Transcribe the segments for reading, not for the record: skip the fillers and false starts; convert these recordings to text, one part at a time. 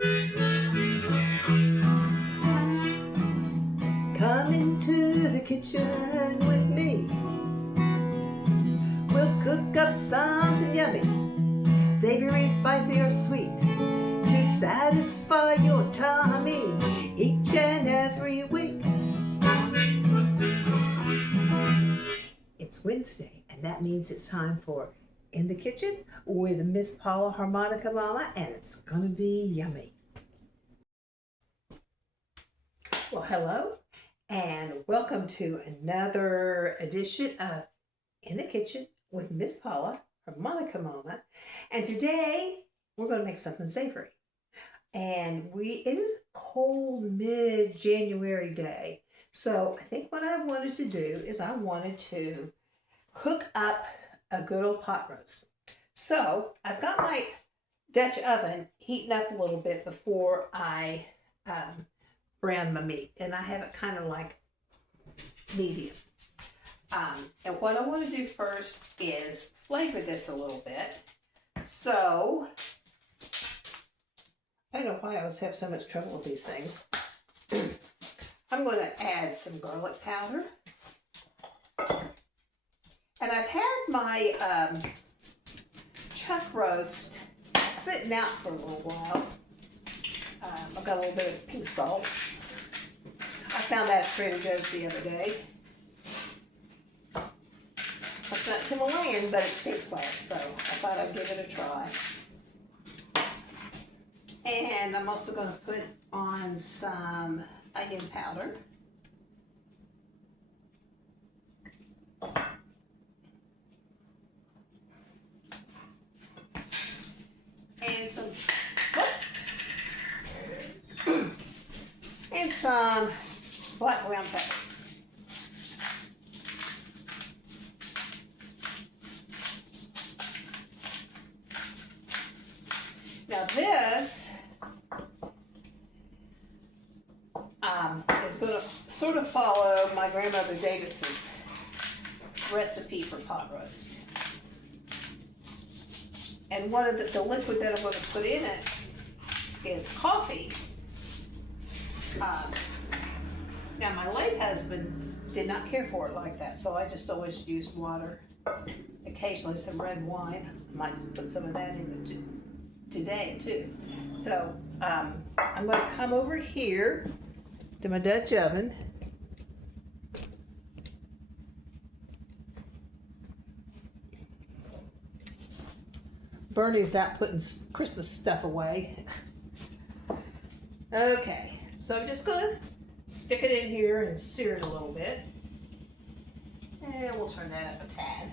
Come into the kitchen with me. We'll cook up something yummy, savory, spicy, or sweet, to satisfy your tummy each and every week. It's Wednesday, and that means it's time for In the Kitchen with Miss Paula Harmonica Mama, and it's gonna be yummy. Well, hello, and welcome to another edition of In the Kitchen with Miss Paula Harmonica Mama. And today we're going to make something savory. And it is a cold mid-January day. So I think what I wanted to do is I wanted to cook up a good old pot roast. So I've got my Dutch oven heating up a little bit before I brown my meat, and I have it kind of like medium. And what I want to do first is flavor this a little bit. So I don't know why I always have so much trouble with these things. I'm going to add some garlic powder. And I've had my chuck roast sitting out for a little while. I've got a little bit of pink salt. I found that at Trader Joe's the other day. It's not Himalayan, but it's pink salt, so I thought I'd give it a try. And I'm also going to put on some onion powder. And some, and some black ground pepper. Now this is going to sort of follow my grandmother Davis's recipe for pot roast. And one of the liquid that I'm going to put in it is coffee. Now my late husband did not care for it like that, so I just always used water. Occasionally some red wine. I might put some of that in it today too. So I'm going to come over here to my Dutch oven. Bernie's out putting Christmas stuff away. Okay, so I'm just going to stick it in here and sear it a little bit. And we'll turn that up a tad.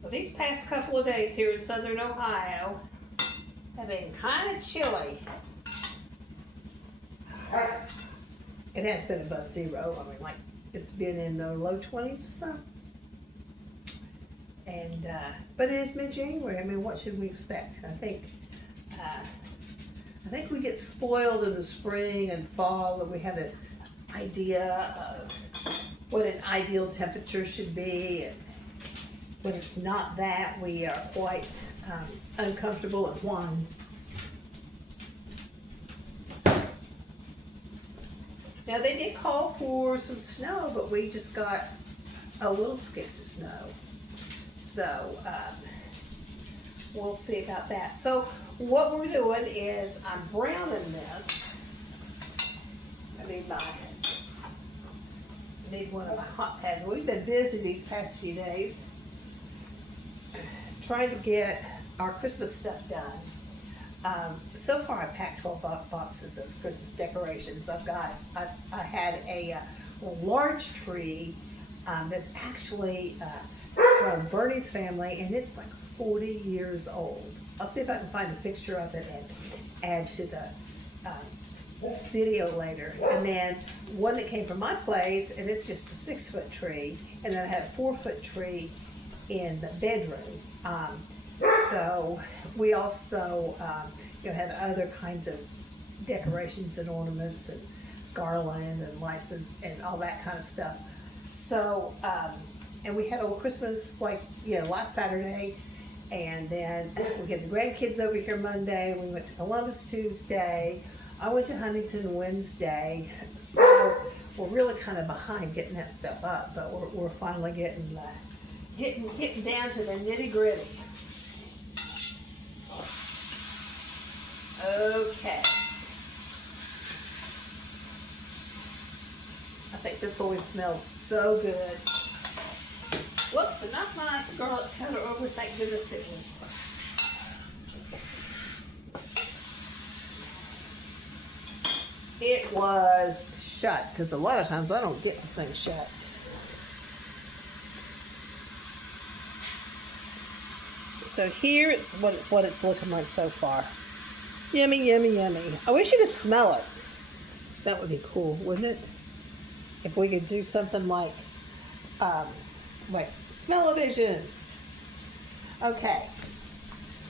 Well, these past couple of days here in southern Ohio have been kind of chilly. It has been above zero. I mean, like, it's been in the low 20s, so. And, but it is mid-January. I mean, what should we expect? I think we get spoiled in the spring and fall, and we have this idea of what an ideal temperature should be, and when it's not that, we are quite uncomfortable and whine. Now they did call for some snow, but we just got a little skip of snow. So we'll see about that. So what we're doing is I'm browning this. I need one of my hot pads. We've been busy these past few days trying to get our Christmas stuff done. So far I've packed 12 boxes of Christmas decorations. I had a large tree that's actually from Bernie's family, and it's like 40 years old. I'll see if I can find a picture of it and add to the video later. And then one that came from my place, and it's just a 6-foot tree. And then I have a 4-foot tree in the bedroom. So we also have other kinds of decorations and ornaments and garland and lights and all that kind of stuff. So and we had a little Christmas like last Saturday, and then we had the grandkids over here Monday. We went to Columbus Tuesday. I went to Huntington Wednesday. So we're really kind of behind getting that stuff up, but we're finally getting down to the nitty gritty. Okay. I think this always smells so good. Whoops, and not my garlic powder over, thank goodness it is. It was shut, because a lot of times I don't get the thing shut. So here it's what it's looking like so far. Yummy, yummy, yummy. I wish you could smell it. That would be cool, wouldn't it? If we could do something like smell-o-vision. Okay,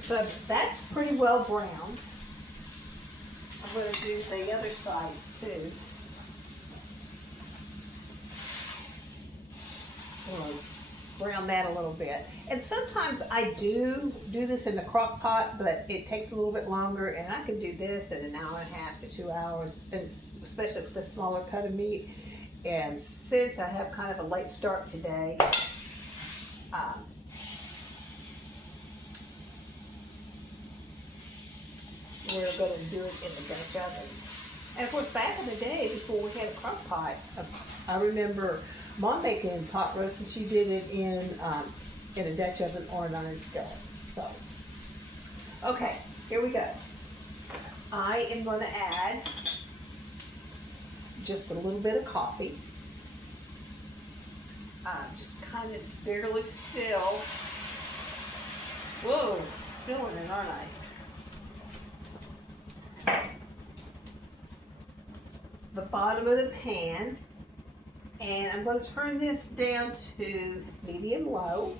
so that's pretty well browned. I'm going to do the other sides too. I'm going to brown that a little bit. And sometimes I do this in the crock pot, but it takes a little bit longer, and I can do this in an hour and a half to 2 hours, and especially with the smaller cut of meat. And since I have kind of a late start today, we're going to do it in the Dutch oven. And of course, back in the day, before we had a crock pot, I remember Mom making pot roast, and she did it in a Dutch oven or an iron skillet. So, okay, here we go. I am going to add just a little bit of coffee. Just kind of barely fill. Whoa, spilling it, aren't I? The bottom of the pan. And I'm going to turn this down to medium low.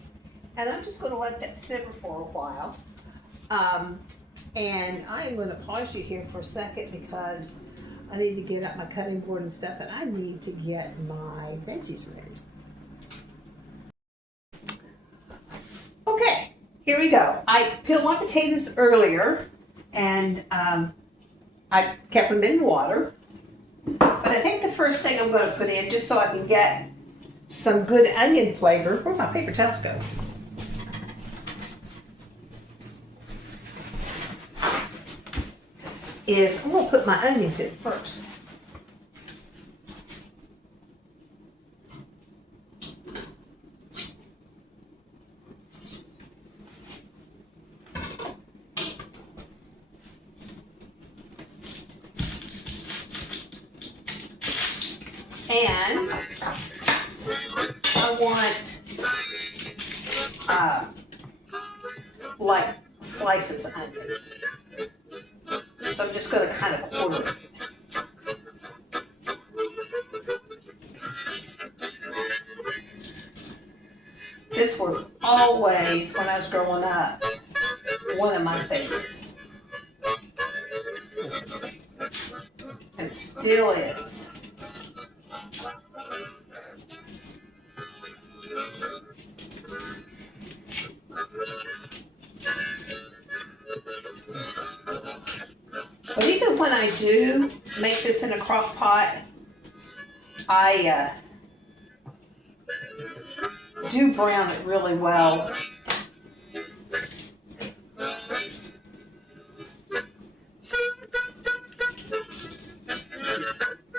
And I'm just going to let that simmer for a while. And I am going to pause you here for a second because I need to get out my cutting board and stuff, and I need to get my veggies ready. Okay, here we go. I peeled my potatoes earlier, and I kept them in water. But I think the first thing I'm going to put in, just so I can get some good onion flavor, where'd my paper towels go? Is I'm going to put my onions in first. And I want like slices of onion. So I'm just going to kind of quarter it. This was always, when I was growing up, one of my favorites. And still is. But even when I do make this in a crock pot, I do brown it really well.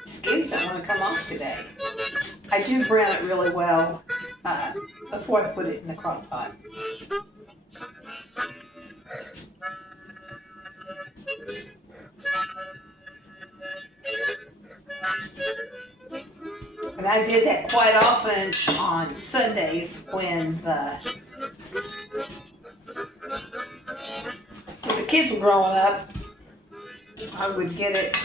Skins don't want to come off today. I do brown it really well before I put it in the crock pot. And I did that quite often on Sundays when the kids were growing up. I would get it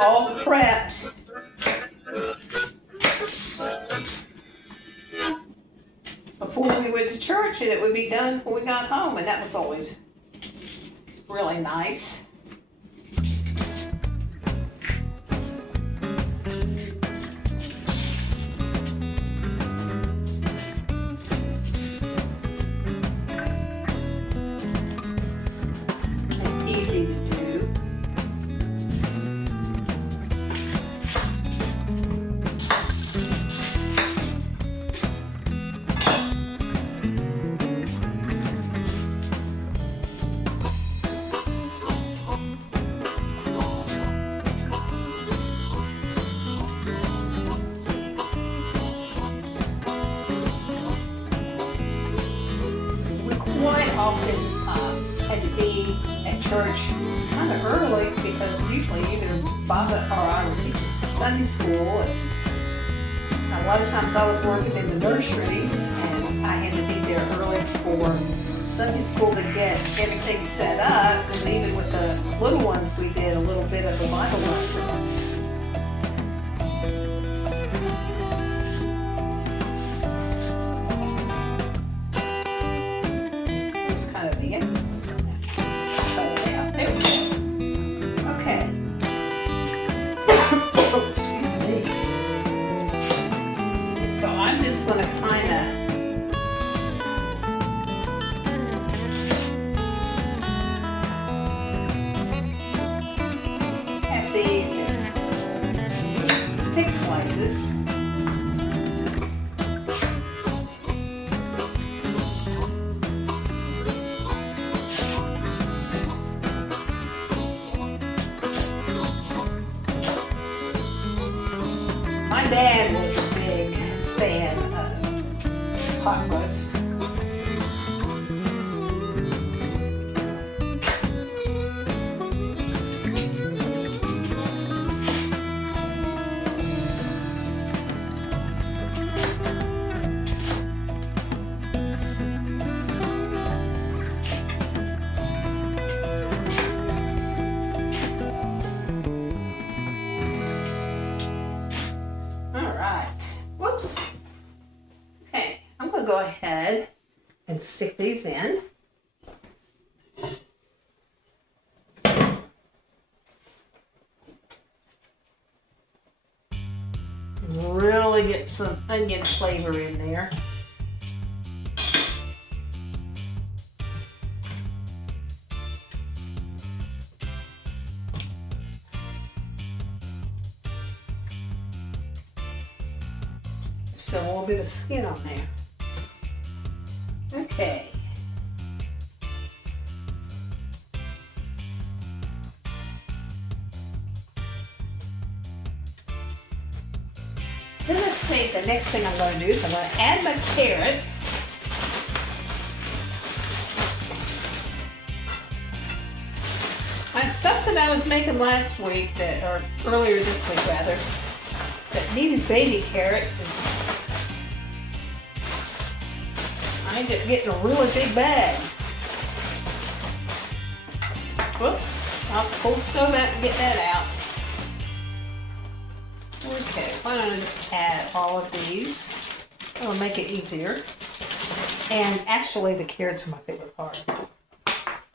all prepped before before we went to church, and it would be done when we got home, and that was always really nice. And easy to do. Quite often had to be at church kind of early because usually either Baba or I were teaching Sunday school, and a lot of times I was working in the nursery and I had to be there early for Sunday school to get everything set up. And even with the little ones, we did a little bit of the Bible lesson. Excuse me. So I'm just going to kind of have these thick slices. My dad was a big fan of pot roast. Whoops. Okay, I'm going to go ahead and stick these in. Really get some onion flavor in there. So a little bit of skin on there. Okay. Then I think the next thing I'm going to do is I'm going to add my carrots. I had something I was making last week or earlier this week rather, that needed baby carrots, and I ended up getting a really big bag. Whoops, I'll pull the stove out and get that out. Okay, why don't I just add all of these? It'll make it easier. And actually the carrots are my favorite part.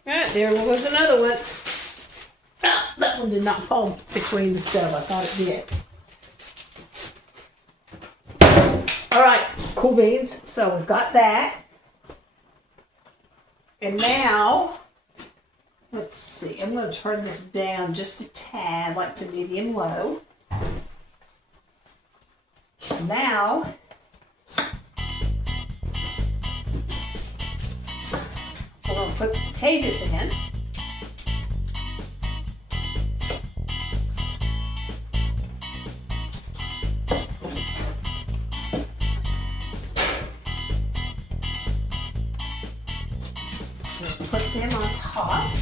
Alright, there was another one. Oh, that one did not fall between the stove. I thought it did. Alright, cool beans. So we've got that. And now, let's see, I'm going to turn this down just a tad, like to medium low. Now, we're going to put the potatoes in. Put them on top.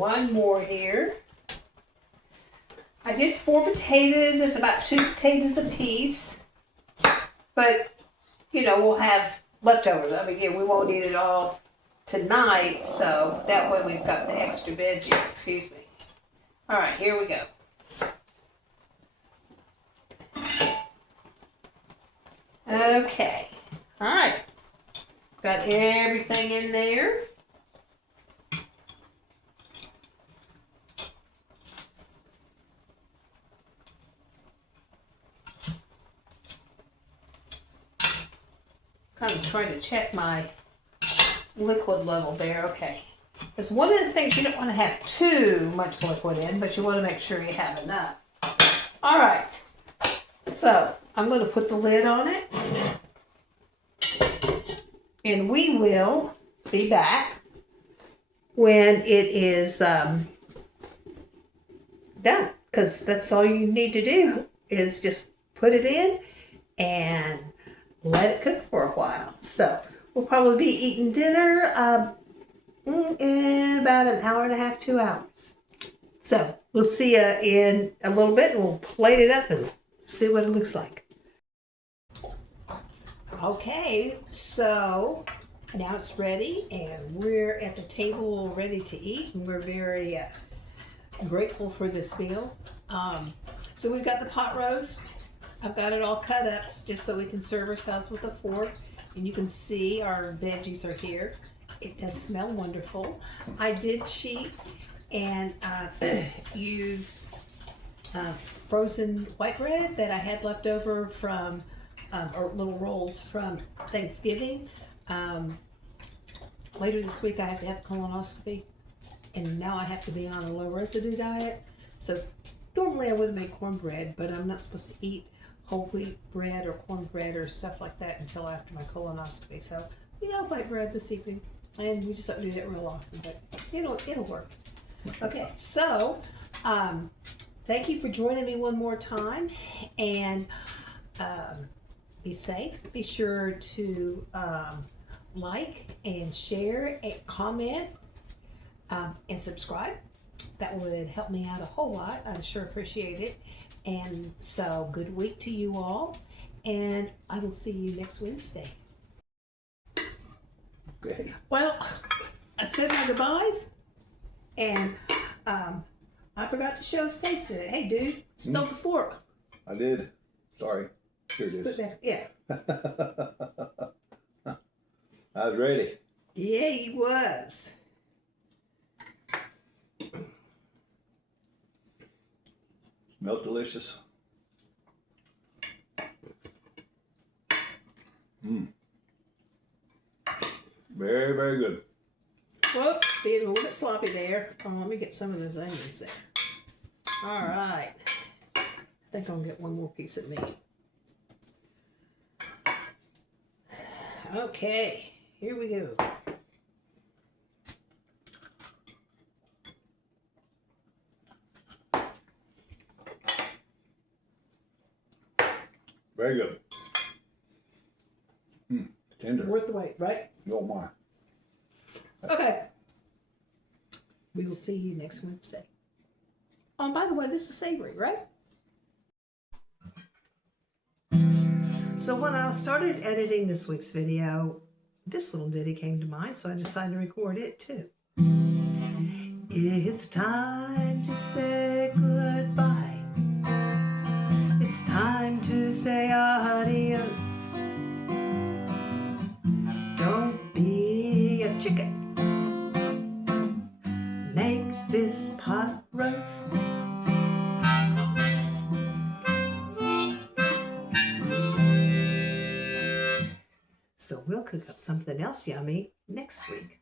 one more here. I did 4 potatoes. It's about 2 potatoes a piece. But, you know, we'll have leftovers. I mean, again, we won't eat it all tonight, so that way we've got the extra veggies. Excuse me. All right, here we go. Okay. All right. Got everything in there. Kind of trying to check my liquid level there. Okay. Because one of the things, you don't want to have too much liquid in, but you want to make sure you have enough. All right. So I'm going to put the lid on it. And we will be back when it is done. Because that's all you need to do is just put it in and let it cook for a while. So we'll probably be eating dinner in about an hour and a half, 2 hours. So we'll see you in a little bit, and we'll plate it up and see what it looks like. Okay, so now it's ready, and we're at the table ready to eat, and we're very grateful for this meal. So we've got the pot roast. I've got it all cut up just so we can serve ourselves with a fork. And you can see our veggies are here. It does smell wonderful. I did cheat and use frozen white bread that I had left over from, or little rolls from Thanksgiving. Later this week I have to have a colonoscopy, and now I have to be on a low residue diet. So normally I would make cornbread, but I'm not supposed to eat whole wheat bread or cornbread or stuff like that until after my colonoscopy. So we got white bread this evening, and we just don't do that real often, but it'll work. Okay, so thank you for joining me one more time, and be safe. Be sure to like and share and comment and subscribe. That would help me out a whole lot. I'd sure appreciate it. And so good week to you all, and I will see you next Wednesday. Okay. Well, I said my goodbyes, and I forgot to show Stacy today. Hey, dude, spilled the fork. I did. Sorry. Here it Just put is. back. Yeah. I was ready. Yeah, he was. Smells delicious. Very, very good. Whoops, being a little bit sloppy there. Oh, let me get some of those onions there. All right. I think I'll get one more piece of meat. Okay, here we go. Very good. Tender. Worth the wait, right? Oh my. Okay. We will see you next Wednesday. Oh, and by the way, this is savory, right? So when I started editing this week's video, this little ditty came to mind, so I decided to record it too. It's time to say goodbye. It's time to say adios. Don't be a chicken. Make this pot roast. So we'll cook up something else yummy next week.